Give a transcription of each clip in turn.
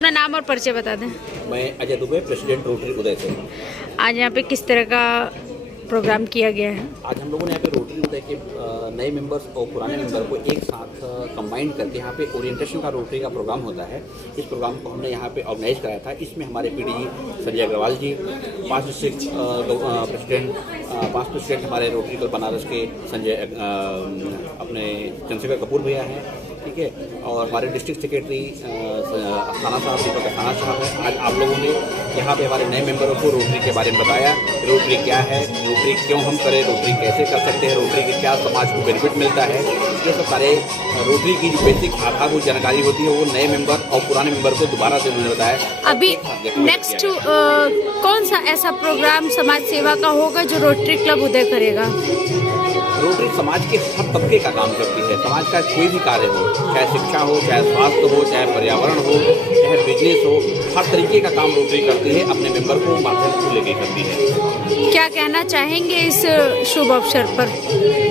अपना नाम और परिचय बता दें। मैं अजय दुबे, प्रेसिडेंट रोटरी उदय से। आज यहाँ पे किस तरह का प्रोग्राम किया गया है? आज हम लोगों ने यहाँ पे रोटरी उदय के नए मेंबर्स और पुराने मेंबर को एक साथ कंबाइंड करके यहाँ पे ओरिएंटेशन का रोटरी का प्रोग्राम होता है। इस प्रोग्राम को हमने यहाँ पे ऑर्गेनाइज कराया था। इसमें हमारे पीडीजी संजय अग्रवाल जी, 5 डिस्ट्रिक्ट प्रेसिडेंट, 5 प्रेसिडेंट हमारे रोटरी क्लब बनारस के संजय अपने चंद्रशेखर कपूर भैया हैं, ठीक है, और हमारे डिस्ट्रिक्ट सेक्रेटरी अस्थाना साहब, दीपक अस्थाना साहब हैं। आज आप लोगों ने यहाँ पे हमारे नए मेंबरों को रोटरी के बारे में बताया, रोटरी क्या है, रोटरी क्यों हम करें, रोटरी कैसे कर सकते हैं, रोटरी की क्या समाज को बेनिफिट मिलता है। ये सब सारे रोटरी की जो बेसिक आधारभूत जानकारी होती है वो नए मेंबर और पुराने मेंबर को दोबारा से उन्होंने बताया। अभी नेक्स्ट कौन सा ऐसा प्रोग्राम समाज सेवा का होगा जो रोटरी क्लब उदय करेगा? रोटरी समाज के हर तबके का काम करती है। समाज का कोई भी कार्य हो, चाहे शिक्षा हो, चाहे स्वास्थ्य हो, चाहे पर्यावरण हो, चाहे बिजनेस हो, हर तरीके का काम रोटरी करती है, अपने मेंबर को माध्यम को लेकर करती है। क्या कहना चाहेंगे इस शुभ अवसर पर?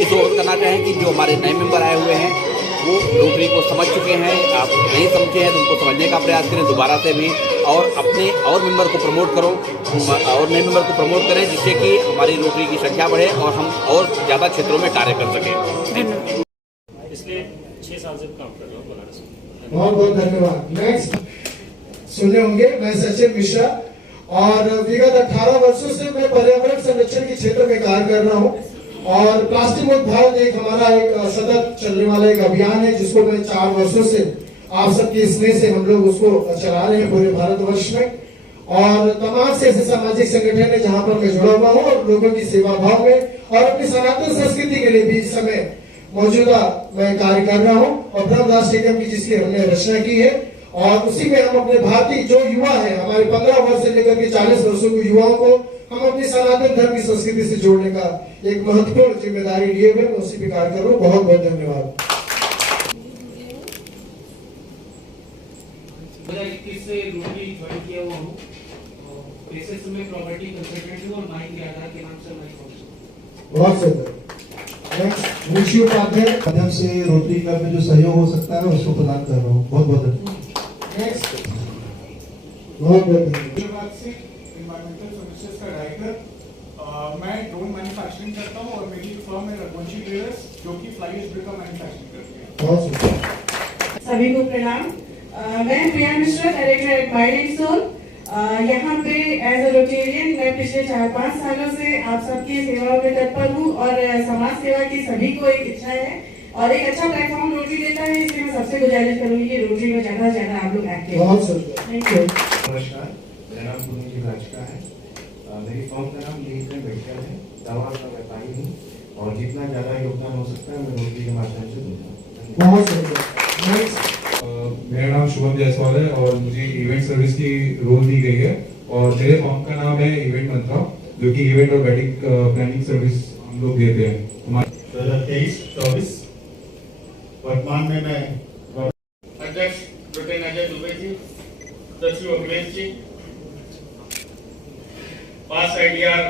इस ओर करना चाहें कि जो हमारे नए मेंबर आए हुए हैं वो रोटरी को समझ चुके हैं, आप नहीं समझे हैं तो उनको समझने का प्रयास करें दोबारा से भी, और अपने और मेंबर को प्रमोट करो और नए मेंबर को प्रमोट करें, जिससे कि हमारी रोटरी की संख्या बढ़े और हम और ज़्यादा क्षेत्रों में कार्य कर सकें। इसलिए 6 साल से काम कर रहा हूँ बनारस में। बहुत बहुत धन्यवाद। नेक्स्ट सुने होंगे, मैं सचिन मिश्रा और विगत 18 वर्षों से मैं पर्यावरण संरक्षण के क्षेत्र में कार्य कर रहा हूँ और प्लास्टिक मुक्त भारत एक हमारा एक सतत चलने वाला एक अभियान है जिसको मैं 4 वर्षों से आप सबके स्नेह से हम लोग उसको चला रहे हैं पूरे भारतवर्ष में, और तमाम से ऐसे सामाजिक संगठन है जहाँ पर मैं जुड़ा हुआ हूँ और लोगों की सेवा भाव में और अपनी सनातन संस्कृति के लिए भी इस समय मौजूदा मैं कार्य कर रहा हूँ और ब्रह्म राष्ट्र निगम की जिसकी हमने रचना की है, और उसी में हम अपने भारतीय जो युवा है हमारे 15 वर्ष से लेकर के 40 वर्षों के युवाओं को हम अपनी सनातन धर्म की संस्कृति से जोड़ने का एक महत्वपूर्ण जिम्मेदारी लिए हुए मैं उसी पे कार्य कर रहा हूँ। बहुत बहुत धन्यवाद। 2021 से रोटरी ज्वाइन किया हुआ हूँ, एसएस में प्रॉपर्टी कंसल्टेंट हूँ और माइक यादव के नाम से माइक। बहुत सुंदर। नेक्स्ट मुंशी उपाध्याय, माध्यम से रोटरी क्लब में जो सहयोग हो सकता है उसको प्रदान कर रहा हूँ। बहुत बहुत धन्यवाद। नेक्स्ट बहुत बहुत धन्यवाद। एनवायरमेंटल सर्विसेज का डायरेक्टर, मैं ड्रोन मैन्युफैक्चरिंग करता हूँ और मेरी फर्म है रघुवंशी ट्रेडर्स जो कि फ्लाई एश ब्रेक का मैन्युफैक्चरिंग करती है। बहुत सुंदर। सभी को प्रणाम। मैं Priya Mishra, director at Binding Soul. यहाँ पे एज अ रोटेरियन मैं पिछले 4-5 सालों से आप सबकी सेवाओं में तत्पर हूँ और समाज सेवा की सभी को एक इच्छा है और एक अच्छा प्लेटफॉर्म रोटरी देता है, इसलिए मैं सबसे गुजारिश करूंगी कि रोटरी में ज्यादा से ज्यादा आप लोग एक्टिव। बहुत सुंदर। Thank you. नमस्कार, मेरा नाम पुनीत राजका है। मेरी फर्म का नाम लीगल मेडिकल है। दवा का व्यापारी हूँ और जितना ज्यादा योगदान हो सकता है मैं रोटरी के माध्यम से दूंगा। बहुत सुंदर। नेक्स्ट मेरा नाम शुभम जायसवाल है और मुझे इवेंट सर्विस की रोल दी गई है और मेरे फर्म का नाम है इवेंट मंत्रा, जो कि इवेंट और वेडिंग प्लानिंग सर्विस हम लोग देते हैं। 2023-24 वर्तमान में मैं अध्यक्ष ब्रिटेन अजय दुबे जी, सचिव अखिलेश जी, पास आईडीआर,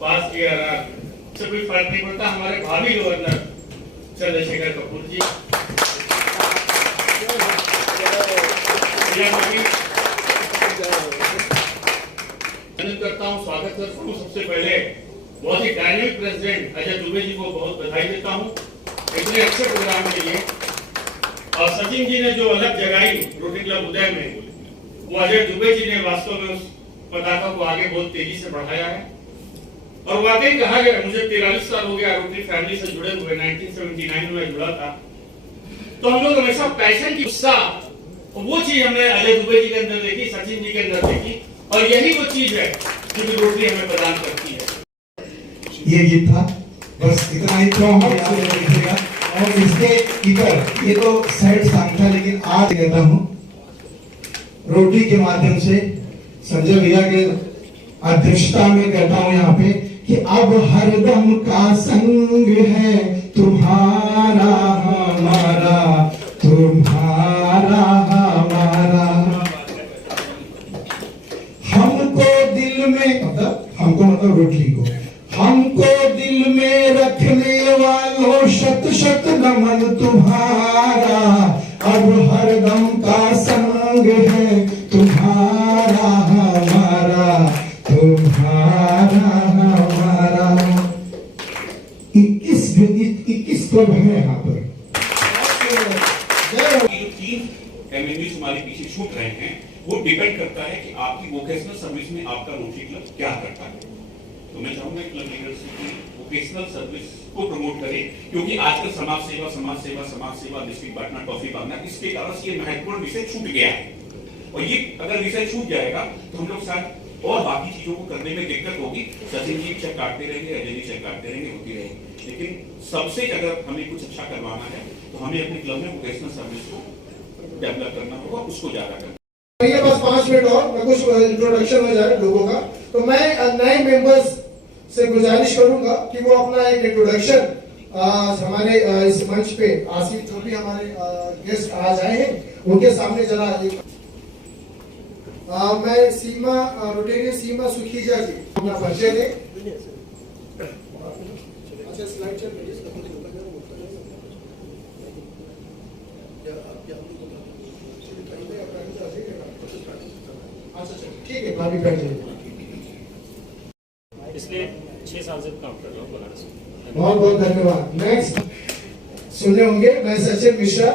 पास डीआरआर से कोई फर्क नहीं पड़ता, हमारे भावी गवर्नर चंद्रशेखर कपूर जी, करता हूँ, स्वागत करता हूँ। सबसे पहले बहुत ही डायनेमिक प्रेसिडेंट अजय दुबे जी को बहुत बधाई देता हूँ इतने अच्छे प्रोग्राम के लिए, और सचिन जी ने जो अलग जगाई रोटरी क्लब उदय में, वो अजय दुबे जी ने वास्तव में उस पताका को आगे बहुत तेजी से बढ़ाया है। और वाकई कहा गया, मुझे 43 साल हो गया रोटरी फैमिली से जुड़े हुए, 1979 में जुड़ा था, तो हम लोग हमेशा पैशन की उत्साह वो चीज हमने अजय दुबे जी के अंदर देखी, सचिन जी के अंदर देखी, और यही वो चीज है जो रोटरी हमें प्रदान करती है। ये गीत था, बस इतना ही तो हम लिखेगा। और इसके इधर ये तो सैड सॉन्ग था, लेकिन आज कहता हूँ रोटरी के माध्यम से संजय भैया के अध्यक्षता में कहता हूँ यहाँ पे कि अब हरदम का संग है तुम्हारा हमारा, तुम्हारा हमारा। हमको दिल में मतलब रोटरी को हमको दिल में रखने वालों शत शत नमन तुम्हारा, अब हरदम का संग है तुम्हारा हमारा, तुम्हारा हमारा। 21 क्लब है यहाँ पर। ये जो 3 MMVs हमारे पीछे छूट रहे हैं वो डिपेंड करता है कि आपकी वोकेशनल सर्विस में आपका रोटरी क्लब क्या करता है। तो मैं चाहूंगा क्लब लीडर से कि वोकेशनल सर्विस को प्रमोट करें, क्योंकि आजकल समाज सेवा डिस्ट्रिक्ट बांटना, ट्रॉफी बांटना, इसके कारण ये महत्वपूर्ण विषय छूट गया है। और ये अगर विषय छूट जाएगा तो हम लोग शायद और बाकी चीजों को करने में दिक्कत होगी। सचिन जी चेक काटते रहेंगे, अजय जी चेक काटते रहेंगे, होती रहेगी। लेकिन सबसे अगर हमें कुछ अच्छा करवाना है तो हमें अपने क्लब में वोकेशनल सर्विस को डेवलप करना होगा, उसको ज्यादा करना। मेरे पास 5 मिनट और मैं कुछ इंट्रोडक्शन हो जाए लोगों का। तो मैं नए मेंबर्स से गुजारिश करूंगा कि वो अपना एक इंट्रोडक्शन हमारे इस मंच पे आसिफ जो भी हमारे गेस्ट आज आए हैं उनके सामने जरा एक मैं सीमा रोटेरियन सीमा सुखीजा जी अपना परिचय दें। अच्छा स्लाइड चल रही है। अच्छा ठीक है, भाभी बैठ जाइए। पिछले 6 साल से काम कर रहा हूँ बनारस में। बहुत बहुत धन्यवाद। नेक्स्ट सुने होंगे मैं सचिन मिश्रा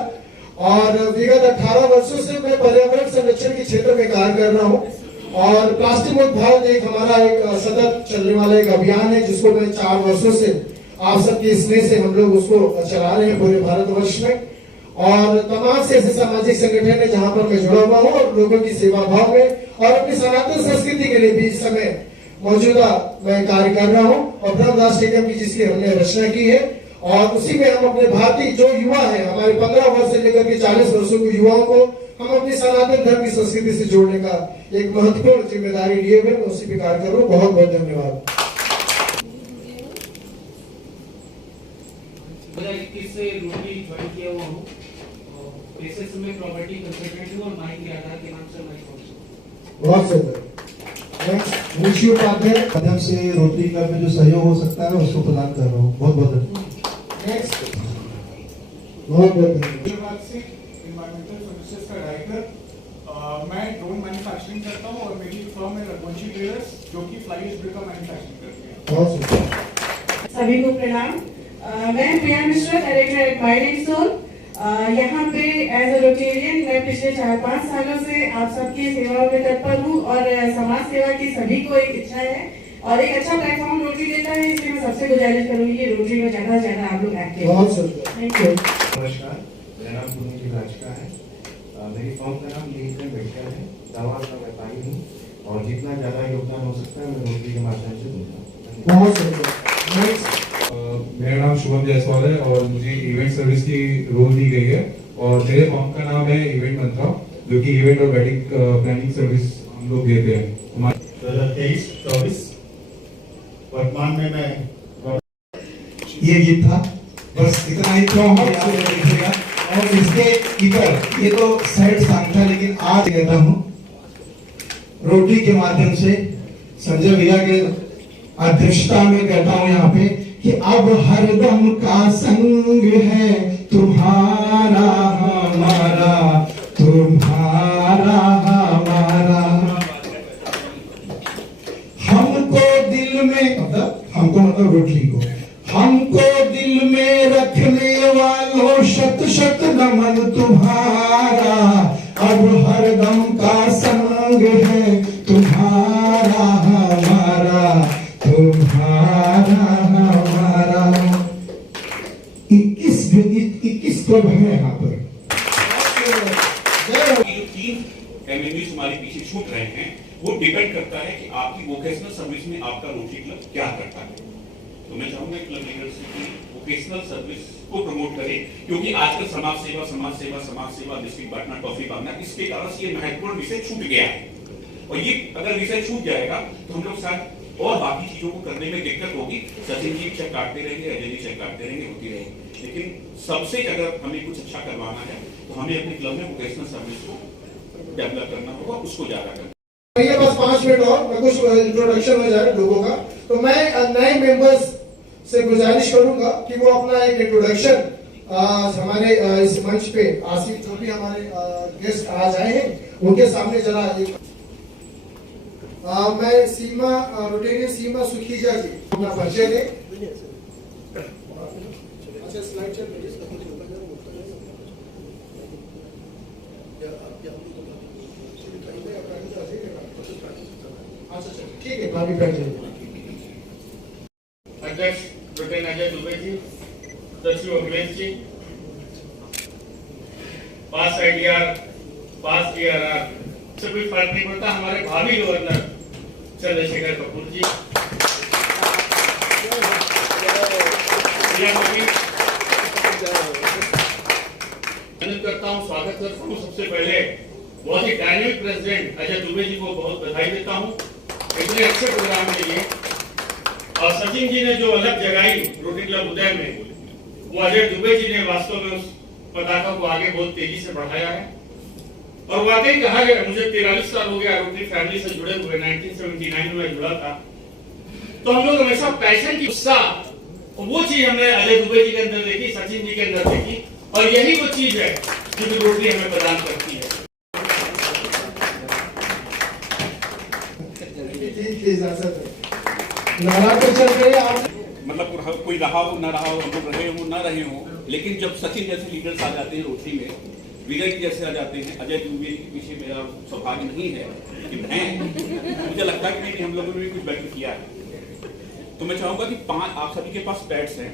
और विगत 18 वर्षों से मैं पर्यावरण संरक्षण के क्षेत्र में कार्य कर रहा हूँ और प्लास्टिक मुक्त भारत एक हमारा एक सतत चलने वाला एक अभियान है जिसको मैं 4 वर्षों से आप सबके स्नेह से हम लोग उसको चला रहे हैं पूरे भारतवर्ष में। और तमाम से ऐसे सामाजिक संगठन है जहां पर मैं जुड़ा हुआ हूँ और लोगों की सेवा भाव में और अपनी सनातन संस्कृति के लिए भी इस समय मौजूदा मैं कार्य कर रहा हूँ और ब्रह्म राष्ट्र निगम की जिसकी हमने रचना की है और उसी में हम अपने भारतीय जो युवा है हमारे 15 वर्ष से लेकर के 40 वर्षों के युवाओं को हम अपनी सनातन धर्म की संस्कृति से जोड़ने का एक महत्वपूर्ण जिम्मेदारी लिए हुए मैं उसी पे कार्य कर रहा हूँ। बहुत बहुत धन्यवाद। 2021 से रोटरी ज्वाइन किया हुआ हूँ। पेशे से मैं प्रॉपर्टी कंसल्टेंट हूँ और माइक आधार के नाम से मैं बहुत सुंदर। नेक्स्ट मुंशी उपाध्याय माध्यम से रोटरी क्लब में जो सहयोग हो सकता है उसको प्रदान कर रहा हूँ। बहुत बहुत धन्यवाद। नेक्स्ट बहुत बहुत धन्यवाद। एनवायरमेंटल सर्विसेज का डायरेक्टर। मैं ड्रोन मैन्युफैक्चरिंग करता हूँ और मेरी फर्म है रघुवंशी ट्रेडर्स जो कि फ्लाई एश ब्रेकर मैन्युफैक्चरिंग करती है। बहुत सुंदर। सभी को प्रणाम। मैं Priya Mishra, director at Mind Soul. यहाँ पे एज अ रोटेरियन मैं पिछले 4-5 सालों से आप सबकी सेवाओं में तत्पर हूँ और समाज सेवा की सभी को एक इच्छा है और एक अच्छा प्लेटफॉर्म रोटरी देता है, इसलिए मैं सबसे गुजारिश करूंगी कि रोटरी में ज्यादा से ज्यादा आप लोग एक्टिव। बहुत सुंदर। Thank you. नमस्कार, मेरा नाम पुनीत राजका है। मेरी फर्म का नाम लीगल मेडिकल है। दवा का व्यापारी हूँ और जितना ज़्यादा योगदान हो सकता है मैं रोटरी के माध्यम से दूंगा। बहुत सुंदर। नेक्स्ट मेरा नाम शुभम जायसवाल है और मुझे इवेंट सर्विस की रोल दी गई है और मेरे फर्म का नाम है इवेंट मंत्रा, जो कि इवेंट और वेडिंग प्लानिंग सर्विस हम लोग देते हैं। 2023-24 वर्तमान में मैं ये गीत था, बस इतना ही क्यों हो याद रखिएगा। और इसके इधर ये तो सैड सॉन्ग था, लेकिन आज कहता हूँ रोटरी के माध्यम से संजय भैया के अध्यक्षता में कहता हूँ यहाँ पे कि अब हरदम का संग है तुम्हारा हमारा, तुम्हारा हमारा। हमको दिल में मतलब रोटरी को हमको दिल में रखने वालों शत शत नमन तुम्हारा। अब हरदम का संग है तुम्हारा हमारा, तुम्हारा हमारा। 21 क्लब है यहाँ पर। ये जो 3 MMVs हमारे पीछे छूट रहे हैं वो डिपेंड करता है कि आपकी वोकेशनल सर्विस में आपका रोटरी क्लब क्या करता है। तो मैं चाहूंगा क्लब लीडर से कि वोकेशनल सर्विस को प्रमोट करें, क्योंकि आजकल समाज सेवा डिस्ट्रिक्ट बांटना, ट्रॉफी बांटना, इसके कारण ये महत्वपूर्ण विषय छूट गया है। और ये अगर विषय छूट जाएगा तो हम लोग शायद और बाकी चीजों को करने में दिक्कत होगी। सचिन जी चेक काटते रहेंगे, अजय जी चेक काटते रहेंगे, होती रहेगी। लेकिन सबसे अगर हमें कुछ अच्छा करवाना है तो हमें अपने क्लब में वोकेशनल सर्विस को डेवलप करना होगा, उसको ज्यादा करना। मेरे पास 5 मिनट और मैं कुछ इंट्रोडक्शन हो जाए लोगों का। तो मैं नए मेंबर्स से गुजारिश करूंगा कि वो अपना एक इंट्रोडक्शन हमारे इस मंच पे आसिफ जो भी हमारे गेस्ट आज आए हैं उनके सामने जरा मैं सीमा रोटेरियन सीमा सुखीजा जी अपना परिचय दें। अच्छा स्लाइड चल रही है। ठीक है भाभी बैठ जाइए। अध्यक्ष प्रोटेन अजय दुबे जी, सचिव अखिलेश जी, पास आईडीआर, पास डीआरआर से कोई फर्क नहीं पड़ता, हमारे भावी गवर्नर चंद्रशेखर कपूर जी, करता हूँ, स्वागत करता हूँ। सबसे पहले बहुत ही डायनेमिक प्रेसिडेंट अजय दुबे जी को बहुत बधाई देता हूँ इतने अच्छे प्रोग्राम के लिए। और सचिन जी ने जो अलग जगाई रोटरी क्लब उदय में, वो अजय दुबे जी ने वास्तव में उस पताका को आगे बहुत तेजी से बढ़ाया है। और वाकई कहा गया, मुझे 43 साल हो गया रोटरी फैमिली से जुड़े हुए, 1979 में जुड़ा था, तो हम लोग हमेशा पैशन की उत्साह, वो चीज हमने अजय दुबे जी के अंदर देखी, सचिन जी के अंदर देखी, और यही वो चीज है जो रोटरी हमें प्रदान करती है। मतलब कोई रहा हो ना रहा हो, हम लोग रहे हो ना रहे हो, लेकिन जब सचिन जैसे लीडर्स आ जाते हैं रोटरी में, विजय जी जैसे आ जाते हैं, अजय दुबे के पीछे मेरा सौभाग्य नहीं है कि हैं, मुझे लगता है कि नहीं, हम लोगों ने भी कुछ बेटर किया है। तो मैं चाहूंगा कि 5 आप सभी के पास पैड्स हैं,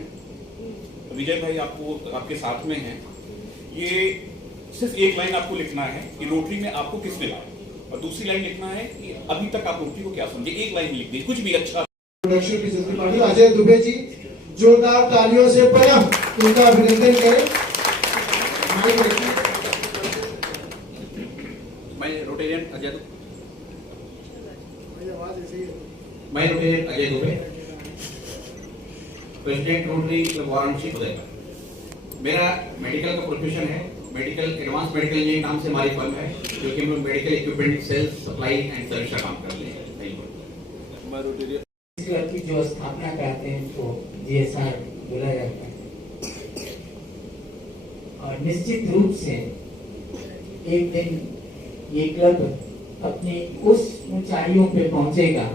विजय भाई आपको आपके साथ में हैं, ये सिर्फ एक लाइन आपको लिखना है कि रोटरी में आपको किस मिला, और दूसरी लाइन लिखना है कि अभी तक आप रोटरी को क्या समझे। एक लाइन लिख दी, कुछ भी अच्छा। प्रोडक्शन की जल्दी पार्टी अजय दुबे जी जोरदार तालियों से पुनः उनका अभिनंदन करें। मैं Rotarian Ajay Dubey, president Rotary Club Varanasi Uday. मेरा मेडिकल का प्रोफेशन है, मेडिकल एडवांस मेडिकल इंजीनियरिंग नाम से हमारी फर्म है, जो कि हम medical equipment sales, supply and service का काम कर रहे हैं। क्लब की जो स्थापना करते हैं तो जीएसआर बोला जाता है, और निश्चित रूप से एक दिन ये क्लब अपनी उस ऊंचाइयों पे पहुंचेगा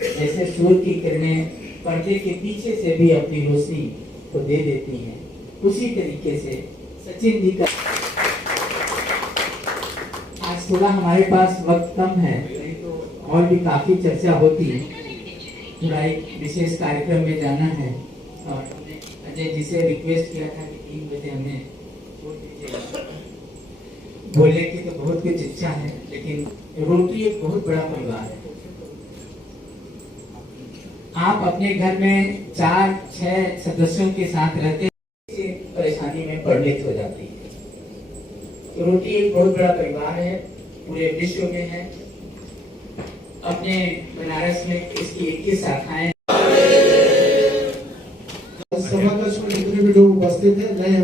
जैसे सूर्य की किरणें पर्दे के पीछे से भी अपनी रोशनी को दे देती हैं, उसी तरीके से सचिन जी का। आज थोड़ा हमारे पास वक्त कम है, नहीं तो और भी काफी चर्चा होती है, थोड़ा एक विशेष कार्यक्रम में जाना है, और अजय जी से रिक्वेस्ट किया था कि 3 बजे हमें छोड़ दीजिएगा। बोलने की तो बहुत कुछ इच्छा है, लेकिन रोटरी एक बहुत बड़ा परिवार है। आप अपने घर में 4-6 सदस्यों के साथ रहते हैं, परेशानी में परिणित हो जाती है। रोटरी एक बहुत बड़ा परिवार है, पूरे विश्व में है। अपने बनारस में इसकी 21 शाखाएं। सभा में जितने भी लोग उपस्थित हैं, नए